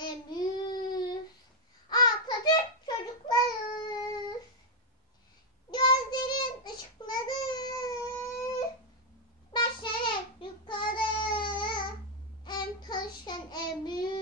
en büyük Atatürk çocuklarız. Gözlerin ışıkları, başları yukarı. En tanışan en büyük.